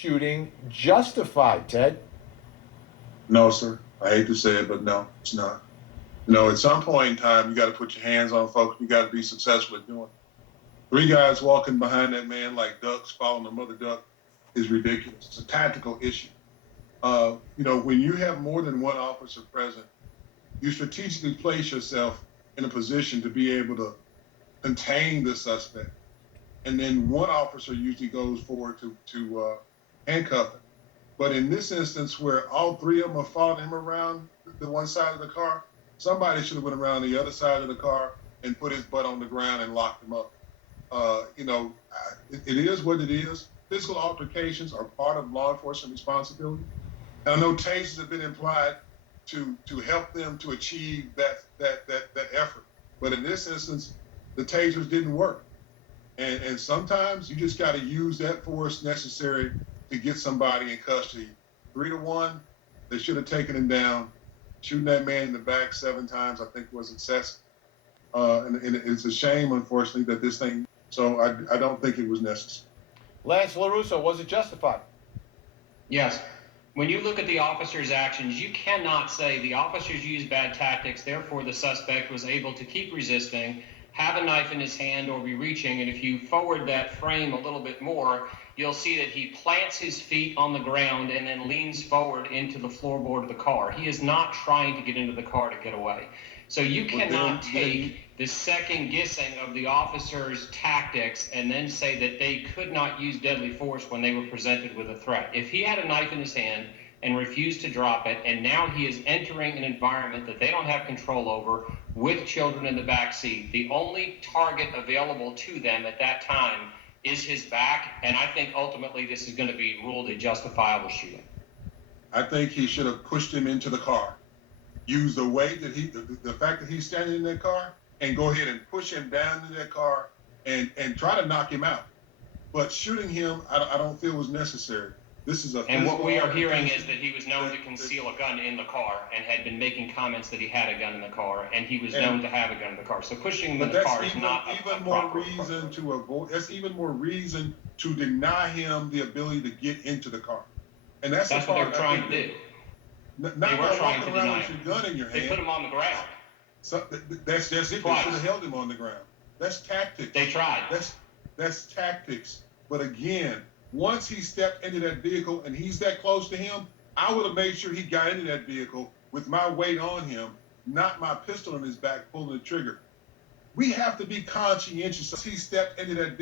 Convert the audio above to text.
shooting justified, Ted? No, sir. I hate to say it, but no, it's not. At some point in time, you got to put your hands on folks. You got to be successful at doing it. Three guys walking behind that man like ducks following a mother duck is ridiculous. It's a tactical issue. When you have more than one officer present, you strategically place yourself in a position to be able to contain the suspect. And then one officer usually goes forward to handcuff him. But in this instance, where all three of them are following him around the one side of the car, somebody should have went around the other side of the car and put his butt on the ground and locked him up. It is what it is. Physical altercations are part of law enforcement responsibility. And I know tasers have been implied to help them to achieve that effort. But in this instance, the tasers didn't work. And sometimes you just got to use that force necessary to get somebody in custody. 3-1, they should have taken him down. Shooting that man in the back 7 times, I think, was excessive. And it's a shame, unfortunately, that this thing. So I don't think it was necessary. Lance LaRusso, was it justified? Yes. When you look at the officer's actions, you cannot say the officers used bad tactics, therefore the suspect was able to keep resisting, have a knife in his hand, or be reaching. And if you forward that frame a little bit more, you'll see that he plants his feet on the ground and then leans forward into the floorboard of the car. He is not trying to get into the car to get away. So you cannot take the second guessing of the officer's tactics and then say that they could not use deadly force when they were presented with a threat. If he had a knife in his hand and refused to drop it, and now he is entering an environment that they don't have control over with children in the back seat, the only target available to them at that time is his back, and I think ultimately this is going to be ruled a justifiable shooting. I think he should have pushed him into the car. Use the weight that the fact that he's standing in that car, and go ahead and push him down into that car and try to knock him out. But shooting him, I don't feel was necessary. This is a. And what we are hearing is that he was known to conceal a gun in the car and had been making comments that he had a gun in the car, and he was known to have a gun in the car. So pushing him in the car is not even more reason to avoid. That's even more reason to deny him the ability to get into the car, and that's what they're trying to do. They were trying to deny him. With your gun in your hand. They put him on the ground. So that's it. Twice. They should have held him on the ground. That's tactics. They tried. That's tactics. But again, once he stepped into that vehicle and he's that close to him, I would have made sure he got into that vehicle with my weight on him, not my pistol in his back pulling the trigger. We have to be conscientious. He stepped into that vehicle.